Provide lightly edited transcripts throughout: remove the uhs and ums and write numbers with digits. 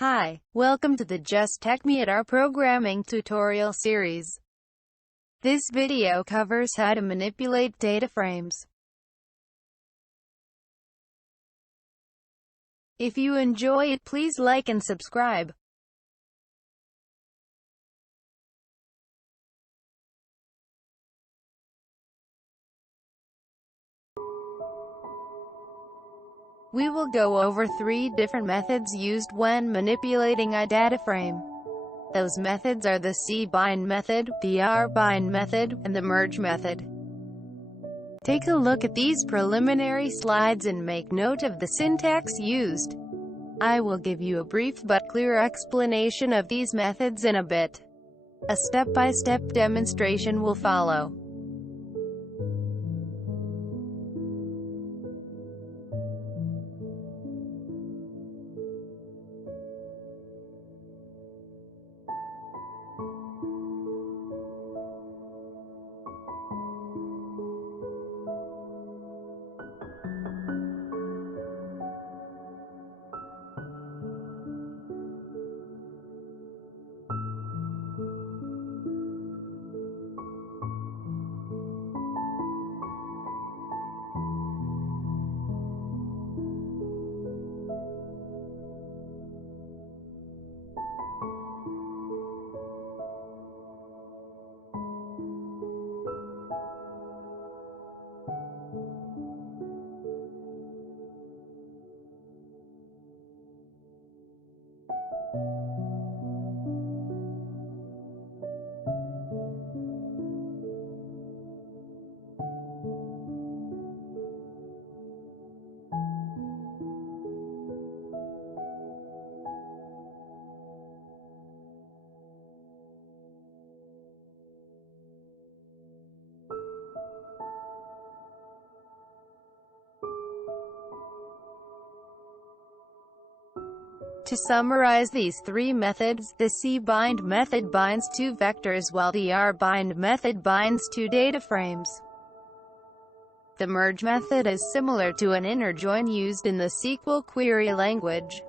Hi, welcome to the Just Tech Me at Our programming tutorial series. This video covers how to manipulate data frames. If you enjoy it, please like and subscribe. We will go over 3 different methods used when manipulating a data frame. Those methods are the cbind method, the rbind method, and the merge method. Take a look at these preliminary slides and make note of the syntax used. I will give you a brief but clear explanation of these methods in a bit. A step-by-step demonstration will follow. To summarize these 3 methods, the cbind method binds 2 vectors while the rbind method binds 2 data frames. The merge method is similar to an inner join used in the SQL query language.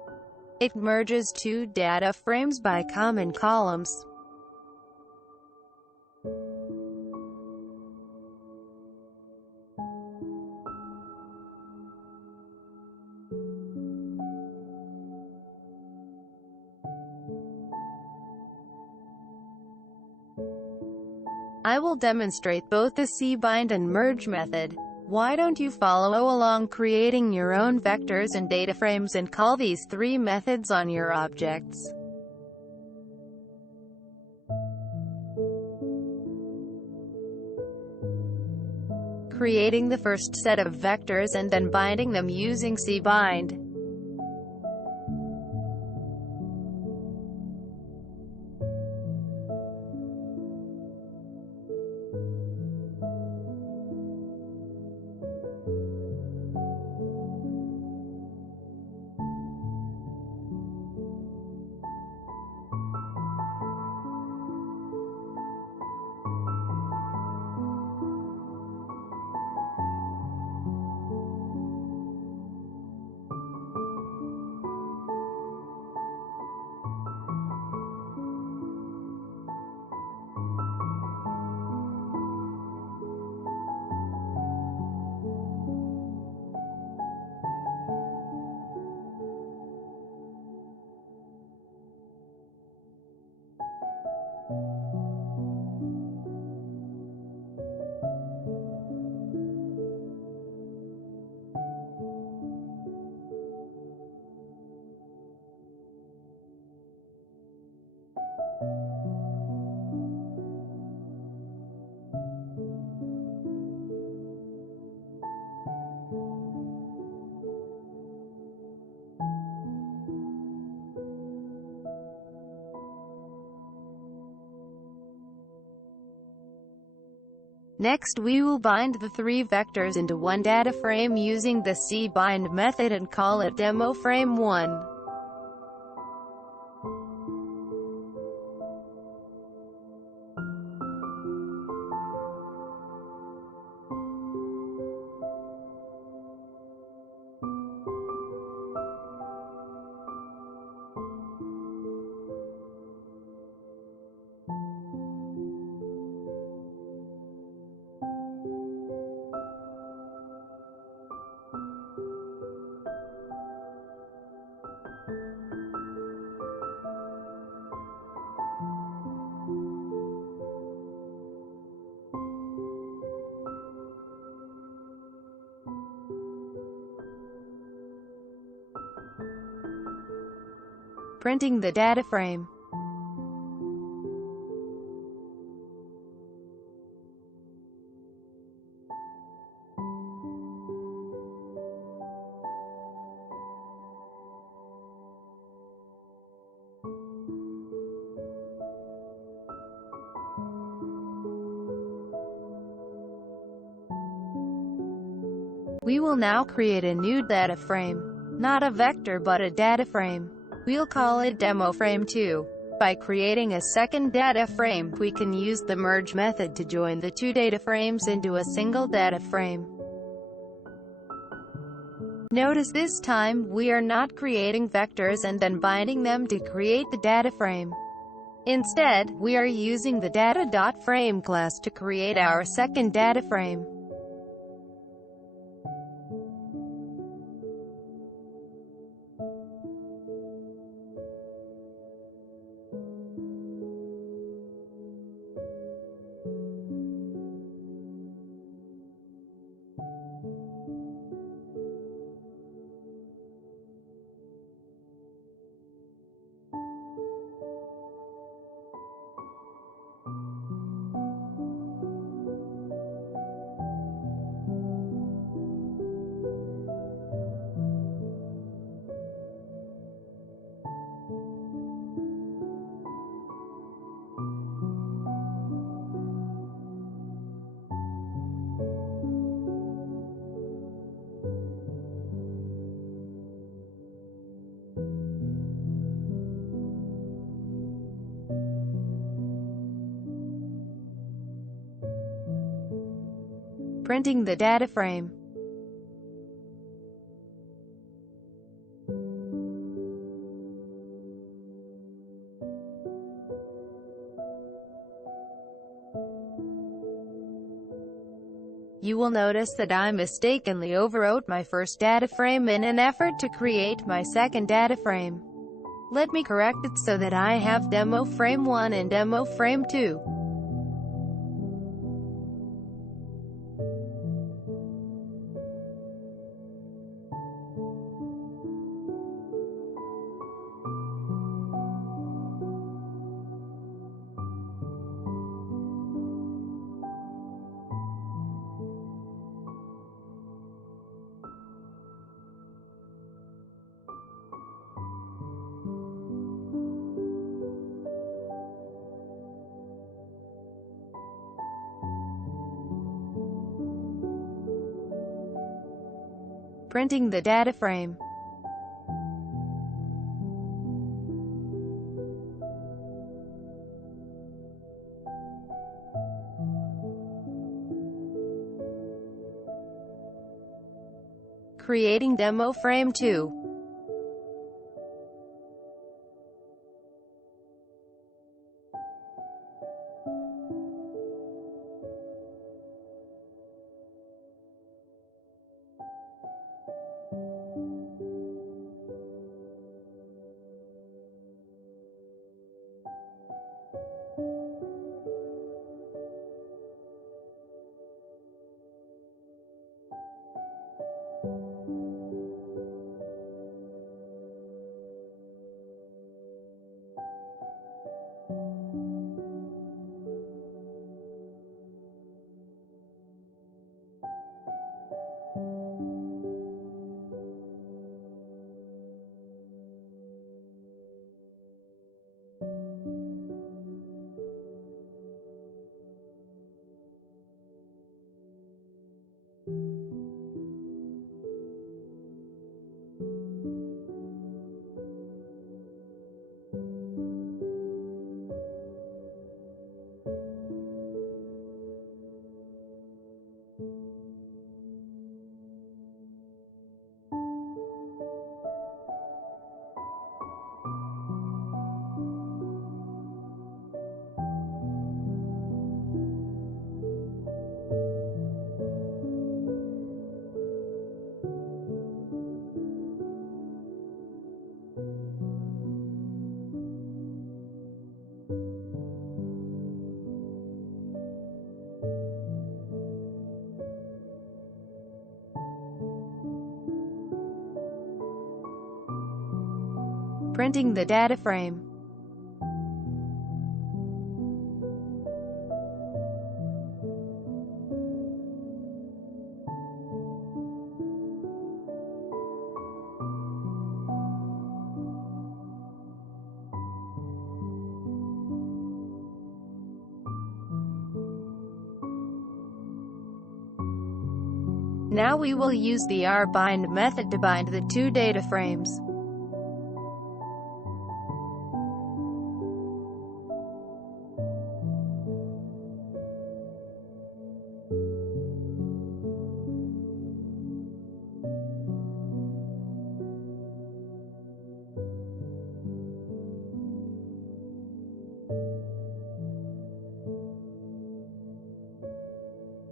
It merges 2 data frames by common columns. I will demonstrate both the cbind and merge method. Why don't you follow along creating your own vectors and data frames and call these 3 methods on your objects. Creating the first set of vectors and then binding them using cbind. Next we will bind the 3 vectors into one data frame using the cbind method and call it demo frame 1. Printing the data frame. We will now create a new data frame. Not a vector but a data frame. We'll call it Demo Frame 2. By creating a second data frame, we can use the merge method to join the two data frames into a single data frame. Notice this time, we are not creating vectors and then binding them to create the data frame. Instead, we are using the data.frame class to create our second data frame. Printing the data frame. You will notice that I mistakenly overwrote my first data frame in an effort to create my second data frame. Let me correct it so that I have Demo Frame 1 and Demo Frame 2. Printing the data frame. Creating Demo Frame 2. Printing the data frame. Now we will use the rbind method to bind the two data frames.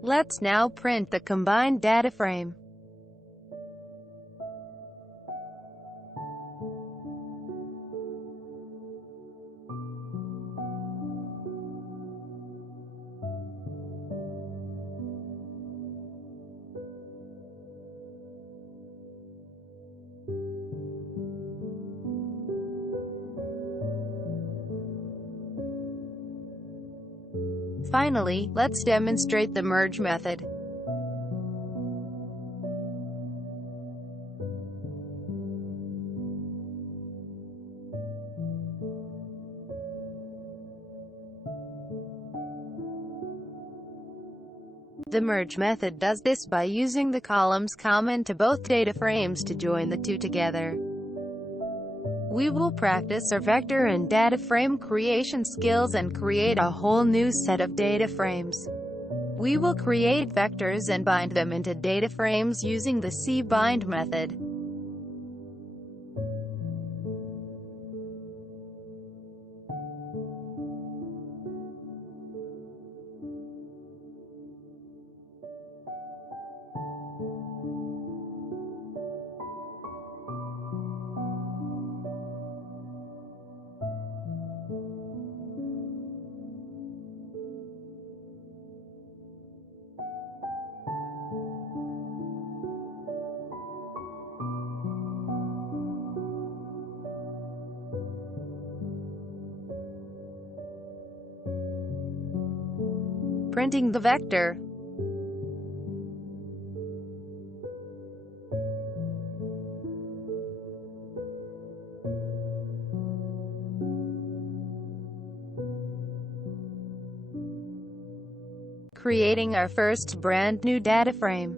Let's now print the combined data frame. Finally, let's demonstrate the merge method. The merge method does this by using the columns common to both data frames to join the two together. We will practice our vector and data frame creation skills and create a whole new set of data frames. We will create vectors and bind them into data frames using the cbind method. Printing the vector. Creating our first brand new data frame.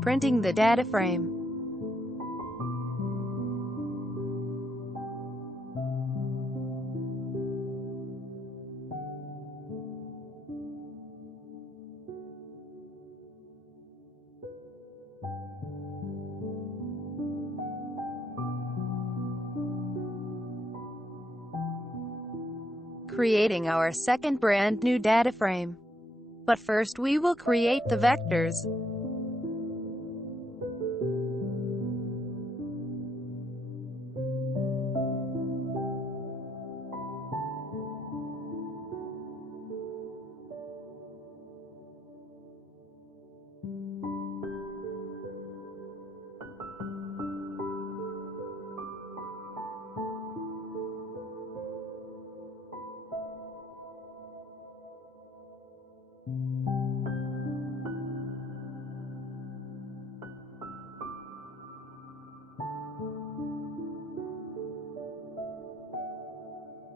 Printing the data frame. Creating our second brand new data frame. But first we will create the vectors.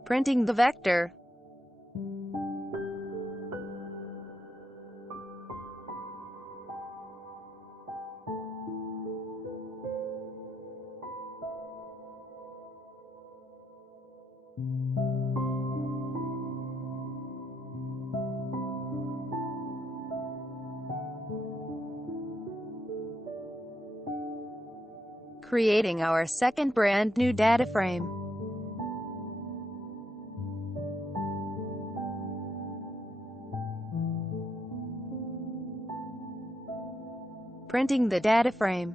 Printing the vector. Creating our second brand new data frame. printing the data frame.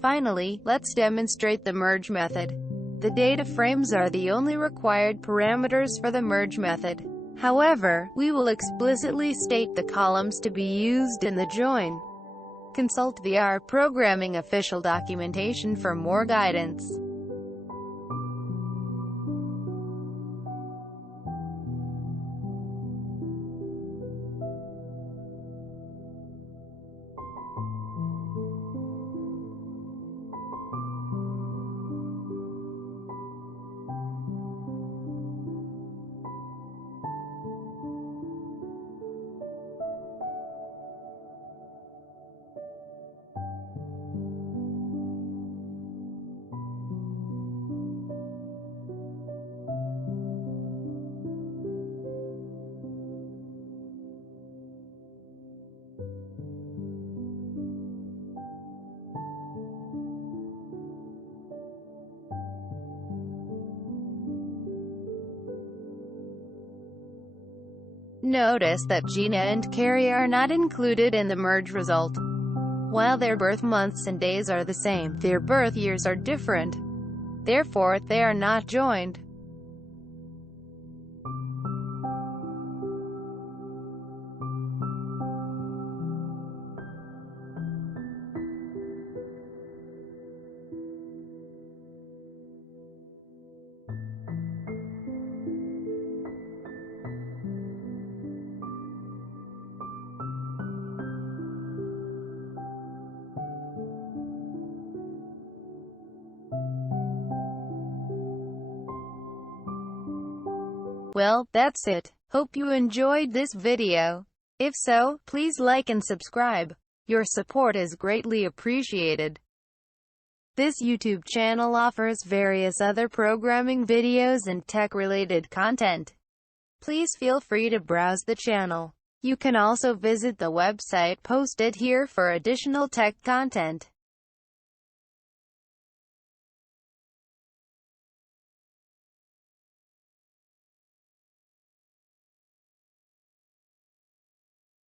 Finally, let's demonstrate the merge method. The data frames are the only required parameters for the merge method. However, we will explicitly state the columns to be used in the join. Consult the R programming official documentation for more guidance. Notice that Gina and Carrie are not included in the merge result. While their birth months and days are the same, their birth years are different. Therefore, they are not joined. Well, that's it. Hope you enjoyed this video. If so, please like and subscribe. Your support is greatly appreciated. This YouTube channel offers various other programming videos and tech-related content. Please feel free to browse the channel. You can also visit the website posted here for additional tech content.